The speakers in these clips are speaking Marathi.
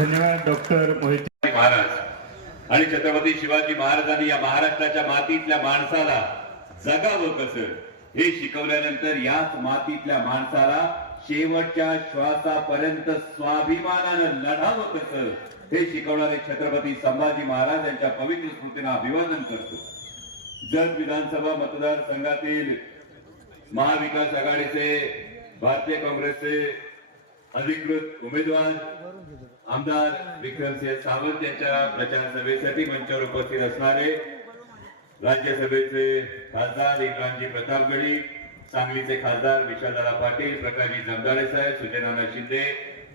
धन्यवाद डॉक्टर मोहिते. महाराज. आणि छत्रपती शिवाजी महाराजांनी या महाराष्ट्राच्या मातीतल्या माणसाला जगावं कसं हे शिकवल्यानंतर याच मातीतल्या माणसाला शेवटच्या श्वासापर्यंत स्वाभिमानानं लढावं कसं हे शिकवणारे छत्रपती संभाजी महाराज यांच्या पवित्र स्मृतींना अभिवादन करतो. जत विधानसभा मतदारसंघातील महाविकास आघाडीचे भारतीय काँग्रेसचे अधिकृत उमेदवार आमदार विक्रमसिंह सावंत यांच्या प्रचार सभेसाठी मंचावर उपस्थित असणारे राज्यसभेचे खासदार इक्रांजी प्रतापगडी सांगलीचे खासदार विशालदादा पाटील प्रकाशजी जमदाडे साहेब सुजयनाना शिंदे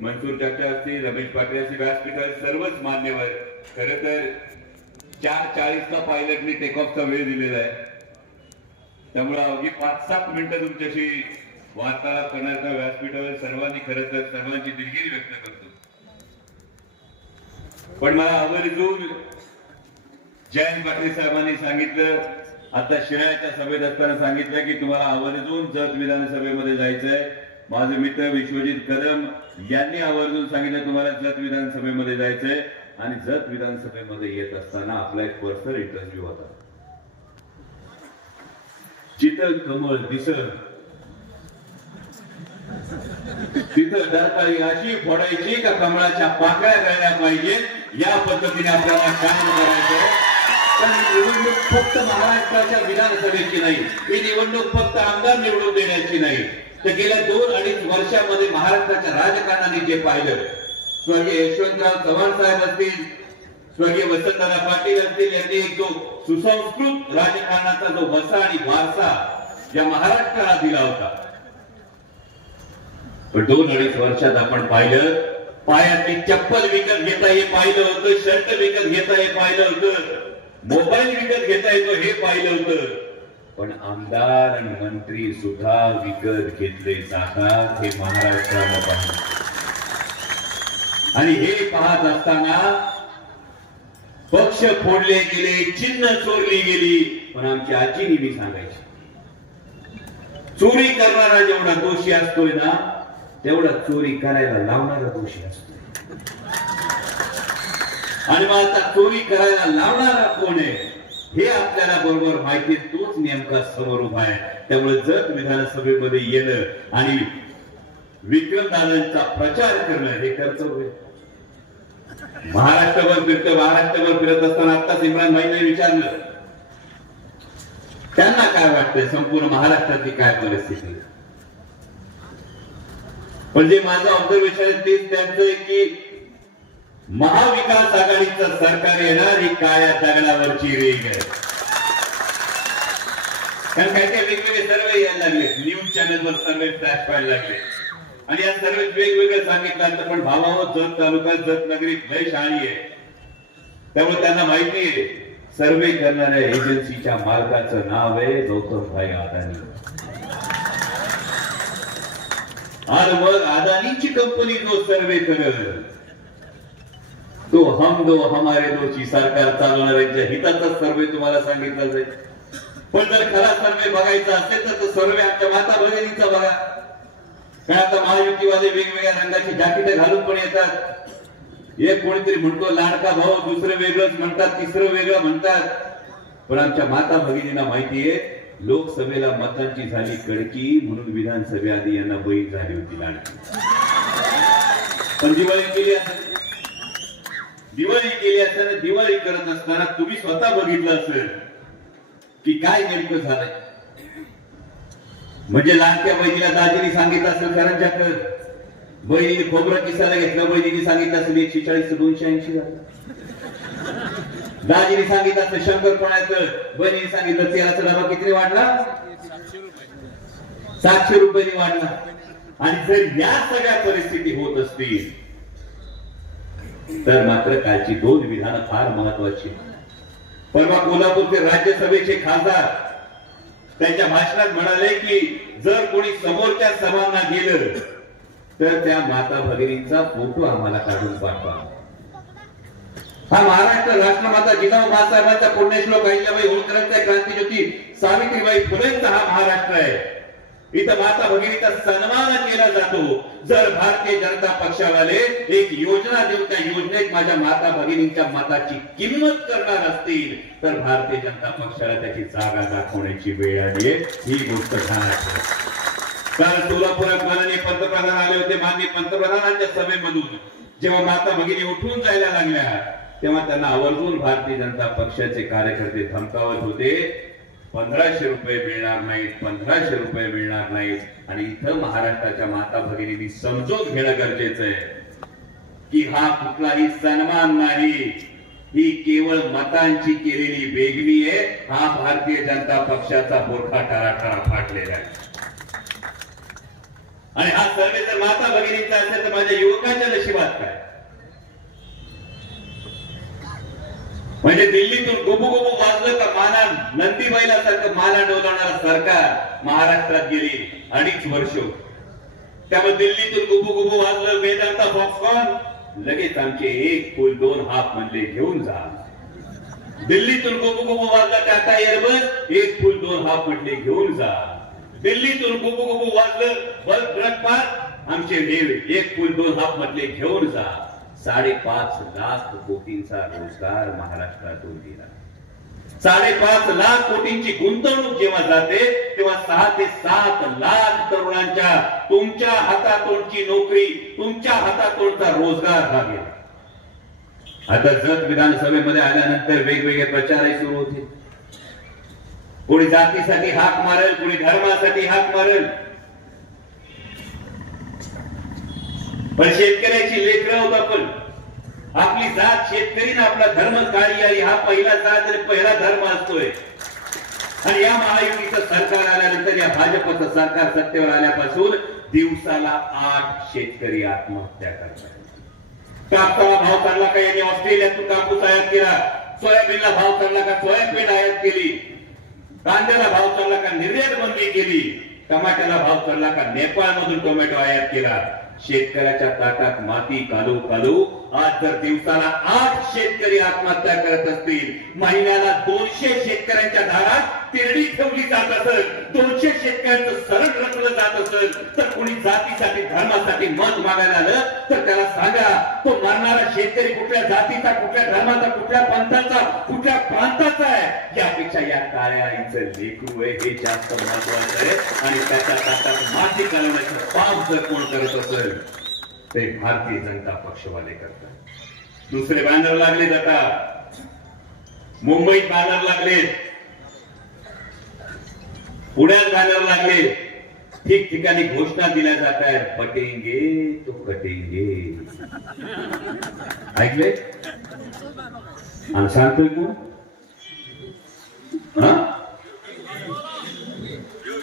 मनसूर चाचा असतील रमेश पाटील असतील व्यासपीठावर सर्वच मान्यवर. खर तर चार चाळीसचा पायलटनी टेक ऑफचा वेळ दिलेला आहे. त्यामुळे अवघी पाच सात मिनिटं तुमच्याशी वार्तालाप करण्याचा व्यासपीठावर सर्वांनी खरं तर सर्वांची दिलगिरी व्यक्त करतो. पण मला आवर्जून जयंत पाटील साहेबांनी सांगितलं आता शिराळ्याच्या सभेत असताना सांगितलं की तुम्हाला आवर्जून जत विधानसभेमध्ये जायचंय. माझे मित्र विश्वजित कदम यांनी आवर्जून सांगितलं तुम्हाला जत विधानसभेमध्ये जायचंय. आणि जत विधानसभेमध्ये येत असताना आपला एक पर्सनल इंटरव्ह्यू होता. चितल कमळ दिसत तिथं दरकाळी अशी फोडायची का कमळाच्या पाकळ्या करायला पाहिजेत? या पद्धतीने आपल्याला काम करायचं पण निवडणूक फक्त महाराष्ट्राच्या विधानसभेची नाही ही निवडणूक फक्त आमदार निवडून देण्याची नाही. तर गेल्या दोन अडीच वर्षामध्ये महाराष्ट्राच्या राजकारणाने जे पाहिलं स्वर्गीय यशवंतराव चव्हाण साहेब असतील स्वर्गीय वसंतदादा पाटील असतील यांनी एक जो सुसंस्कृत राजकारणाचा जो वसा आणि वारसा या महाराष्ट्राला दिला होता. पण दोन अडीच वर्षात आपण पाहिलं पायातली चप्पल विकत घेता हे पाहिलं होतं शर्ट विकत घेता हे पाहिलं होतं मोबाईल विकत घेता येतो हे पाहिलं होतं. पण आमदार आणि मंत्री सुद्धा विकत घेतले जातात हे महाराष्ट्राला पाहिजे आणि हे पाहत असताना पक्ष फोडले गेले चिन्ह चोरली गेली पण आमची आजी नेहमी सांगायची. चोरी करणारा जेवढा दोषी असतोय ना तेवढा चोरी करायला लावणारा दोषी असतो. आणि मग आता चोरी करायला लावणारा कोण आहे? हे आपल्याला बरोबर माहिती तोच नेमका समोर उभा आहे. त्यामुळे जत विधानसभेमध्ये येणं आणि विक्रमदादांचा प्रचार करणं हे कर्तव्य महाराष्ट्रभर फिरतो महाराष्ट्रभर फिरत असताना आत्ताच इम्रान भाईने विचारलं. त्यांना काय वाटतंय? संपूर्ण महाराष्ट्राची काय परिस्थिती? म्हणजे माझं ऑब्झर्वेशन तेच त्यांचं आहे की महाविकास आघाडीचं सरकार येणार ही काळ्या दगडावरची रेग आहे. कारण काही काही वेगवेगळे सर्वे यायला लागले न्यूज चॅनलवर सर्वे फ्लॅश व्हायला लागले. आणि या सर्वे वेगवेगळं सांगितलं पण भावावर जत तालुका जत नगरी लय शाळी आहे. त्यामुळे त्यांना माहिती आहे सर्वे करणाऱ्या एजन्सीच्या मालकाचं नाव आहे गौतम भाई अदानी आणि मग अदानीची कंपनी जो सर्वे करत तो हम दो हमारे दो ची सरकार चालवणाऱ्यांच्या हिताचा सर्वे तुम्हाला सांगितला जाईल. पण जर खरा सर्वे बघायचा असेल तर तो सर्वे आमच्या माता भगिनीचा बघा. काय आता महायुतीवाले वेगवेगळ्या रंगाची जाकीट घालून पण येतात. एक कोणीतरी म्हणतो लाडका भाऊ दुसरं वेगळंच म्हणतात तिसरं वेगळं म्हणतात. पण आमच्या माता भगिनींना माहितीये लोकसभेला मतांची झाली कडकी म्हणून विधानसभेआधी यांना बळी झाली होती लाडकी. पण दिवाळी केली असेल. दिवाळी केली असताना दिवाळी करत असताना तुम्ही स्वतः बघितलं असेल की काय नेमकं झालंय. म्हणजे लाडक्या बहिणीला दाजीने सांगितलं असेल करंजाकर बहिणीने खोबरा किसायला घेतला बहिणीने सांगितलं असेल एकशे चाळीस दोनशे ऐंशी झालं दाजीने सांगितलं असेल शंकर कोणाचं? बहिणीने सांगितलं तेलाचा डबा किती वाढला? सातशे रुपयाने वाढला. आणि जर या सगळ्या परिस्थिती होत असतील तर मात्र कालची दोन विधानं फार महत्वाची परवा कोल्हापूरचे राज्यसभेचे खासदार त्यांच्या भाषणात म्हणाले की जर कोणी समोरच्या सभांना गेलं तर त्या माता भगिनींचा फोटो आम्हाला काढून पाठवा. हा महाराष्ट्र राष्ट्रमाता जिजाऊ मासाहेबांचा पुण्यश्लोक अहिल्याबाई होळकरांचा क्रांतीज्योती सावित्रीबाई फुलेंचा हा महाराष्ट्र आहे. इथं माता भगिनीचा सन्मान केला जातो. जर भारतीय जनता पक्षावाले एक योजना देऊन त्या योजनेत माझ्या माता भगिनींच्या मताची किंमत करणार असतील तर भारतीय जनता पक्षाला त्याची जागा दाखवण्याची वेळ आली ही गोष्ट झाली काल सोलापुरात माननीय पंतप्रधान आले होते. माननीय पंतप्रधानांच्या सभेमधून जेव्हा माता भगिनी उठून जायला लागल्या तेव्हा त्यांना आवर्जून भारतीय जनता पक्षाचे कार्यकर्ते धमकावत होते. पंधराशे रुपये मिळणार नाहीत पंधराशे रुपये मिळणार नाहीत. आणि इथं महाराष्ट्राच्या माता भगिनींनी समजून घेणं गरजेचं आहे की हा कुठलाही सन्मान नाही. ही केवळ मतांची केलेली बेगमी आहे. हा भारतीय जनता पक्षाचा बोरखा टाराटारा फाटलेला आहे. आणि हा सर्वे जर माता भगिनीचा असेल तर माझ्या युवकाच्या नशिबात काय? म्हणजे दिल्लीतून गुबू गुबू वाजलं का माना नंदीबाईला सारखं माला डोलावणारं सरकार महाराष्ट्रात गेली अडीच वर्ष. त्यामुळे दिल्लीतून गुबू गुबू वाजलं वेदांता फॉक्सकॉन लगेच आमचे एक पूल दोन हाफ म्हणले घेऊन जा. दिल्लीतून गुबू गुबू वाजला टाटा एअरबस एक फुल दोन हाफ म्हणले घेऊन जा. दिल्लीतून गुबू गुबू वाजलं बल्ब ट्रक पार आमचे देव एक फुल दोन हाफ म्हटले घेऊन जा. साडेपाच लाख कोटींचा रोजगार महाराष्ट्रातून दिला साडेपाच लाख कोटींची गुंतवणूक जेव्हा जाते तेव्हा सहा ते सात लाख तरुणांच्या तुमच्या हातातोंडची नोकरी तुमच्या हातातोंडचा रोजगार हा गेला आता जत विधानसभेमध्ये आल्यानंतर वेगवेगळे प्रचारही सुरू होते कोणी जातीसाठी हाक मारल कोणी धर्मासाठी हाक मारल पण शेतकऱ्याची लेकर होत आपण. आपली जात शेतकरी ना आपला धर्म कार्य हा पहिला जात आणि पहिला धर्म असतोय. आणि या महायुतीचं सरकार आल्यानंतर या भाजपचं सरकार सत्तेवर आल्यापासून दिवसाला आठ शेतकरी आत्महत्या करतात. कापसाला भाव चालला का यांनी ऑस्ट्रेलियातून कापूस आयात केला? सोयाबीनला भाव चालला का सोयाबीन आयात केली? कांद्याला भाव चालला का निर्यात बंदी केली? टमाट्याला भाव चढला का नेपाळ मधून टोमॅटो आयात केला? शेतकऱ्याच्या ताटात माती कालू कालू आज जर दिवसाला आठ शेतकरी आत्महत्या करत असतील महिन्याला दोनशे शेतकऱ्यांच्या दारात तिरडी ठेवली जात असेल दोनशे शेतकऱ्यांचं सरळ रचलं असेल तर कोणी जातीसाठी धर्मासाठी मत मागायला आलं तर त्याला सांगा तो मरणारा शेतकरी कुठल्या जातीचा कुठल्या धर्माचा कुठल्या पंथाचा कुठल्या प्रांताचा आहे? यापेक्षा या कार्याचं आईचं लेकरू आहे हे जास्त महत्वाचं आहे. आणि त्याच्या ताटात माती घालवण्याचं पाप जर कोण करत असेल ते भारतीय जनता पक्षवाले करतात. दुसरे बॅनर लागले जातात मुंबईत बॅनर लागले पुण्यात बॅनर लागले ठिकठिकाणी घोषणा दिल्या जात आहेत पटेंगे तो कटेंगे. ऐकले? आणि सांगतोय तू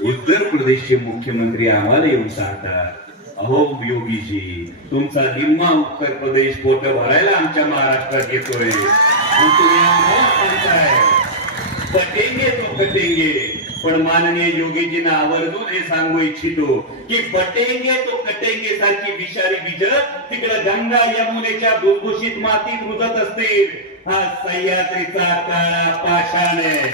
उत्तर प्रदेशचे मुख्यमंत्री आम्हाला येऊन सांगतात अहो योगीजी तुमचा निम्मा उत्तर प्रदेश पोट भरायला आमच्या महाराष्ट्रात येतोय. पटेंगे तो कटेंगे. पण माननीय योगीजींना आवर्जून हे सांगू इच्छितो की पटेंगे तो कटेंगे सारखी विषारी बीज तिकडे गंगा यमुनेच्या भूभूषित मातीत रुजत असतील. हा सह्याद्रीचा काळा पाषाण आहे.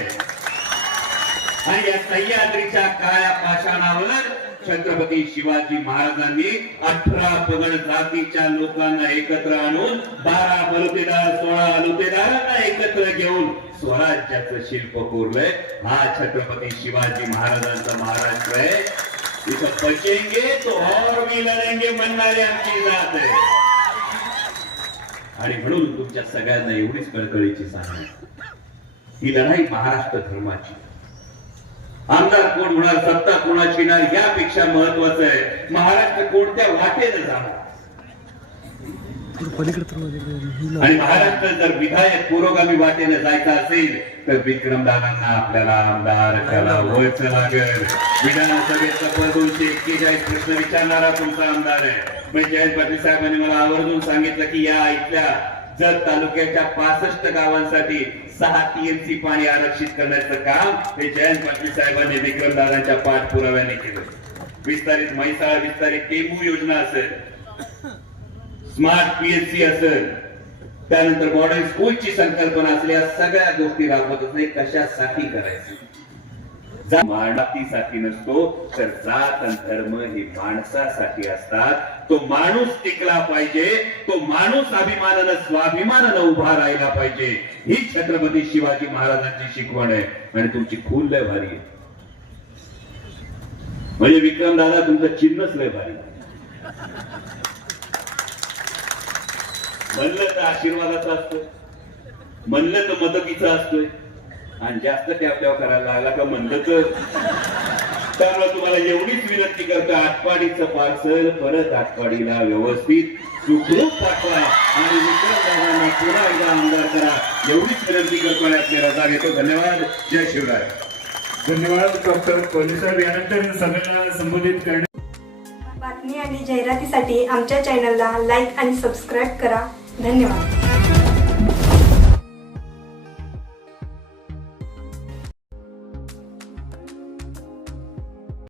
आणि या सह्याद्रीच्या काळ्या पाषाणावर छत्रपती शिवाजी महाराजांनी अठरा पगड जातीच्या लोकांना एकत्र आणून बारा बलुतेदार सोळा अलुतेदारांना एकत्र घेऊन स्वराज्याचं शिल्प कोरलंय. हा छत्रपती शिवाजी महाराजांचा महाराष्ट्र आहे. इथं बचेंगे तो और भी लढेंगे म्हणणारे आमची जात आहे. आणि म्हणून तुमच्या सगळ्यांना एवढीच कळकळीची सांगणे ही लढाई महाराष्ट्र धर्माची आमदार कोण होणार सत्ता कोणाची येणार यापेक्षा महत्वाचं आहे महाराष्ट्र कोणत्या वाटेनं जाणार? आणि महाराष्ट्र जर विधायक पुरोगामी वाटेने जायचं असेल तर विक्रम दादांना आपल्याला आमदार त्याला व्हायचं लागेल विधानसभेचा पद दोनशे एक्केचाळीस प्रश्न विचारणारा तुमचा आमदार आहे. म्हणजे पण जयंत पाटील साहेबांनी मला आवर्जून सांगितलं की या इथल्या जत तालुक्याच्या पासष्ट गावांसाठी सहा टीएमसी पाणी आरक्षित करण्याचं काम हे जयंत पाटील साहेबांनी विक्रम दादांच्या पाठपुराव्याने केलं. विस्तारित म्हैसाळ विस्तारित टेंबू योजना असेल स्मार्ट पीएचसी असेल त्यानंतर मॉडेल स्कूलची संकल्पना असल्या सगळ्या गोष्टी राबवत असणे कशासाठी करायचे? माणसासाठी नसतो तर जात आणि धर्म हे माणसासाठी असतात. तो माणूस टिकला पाहिजे तो माणूस अभिमानानं स्वाभिमानानं उभा राहिला पाहिजे. ही छत्रपती शिवाजी महाराजांची शिकवण आहे. आणि तुमची खून लय भारी आहे. म्हणजे विक्रम दादा तुमचं चिन्हच लय भारी. म्हणलं तर आशीर्वादाचा असतोय म्हणलं तर मदतीचा असतोय. आणि जास्त टॅप टॅप करायला लागला का म्हणलं तर. त्यामुळे तुम्हाला एवढीच विनंती करतो आटपाडीचं पार्सल परत आटपाडीला व्यवस्थित सुखरूप पाठवा आणि विक्रम दादांना पुन्हा एकदा आमदार करा. एवढीच विनंती करतो आणि आपली रजा घेतो. धन्यवाद. जय शिवराय. धन्यवाद डॉक्टर कोहली साहेब यानंतर सगळ्यांना संबोधित करणे. बातमी आणि जाहिरातीसाठी आमच्या चॅनलला लाईक आणि सबस्क्राईब करा. धन्यवाद.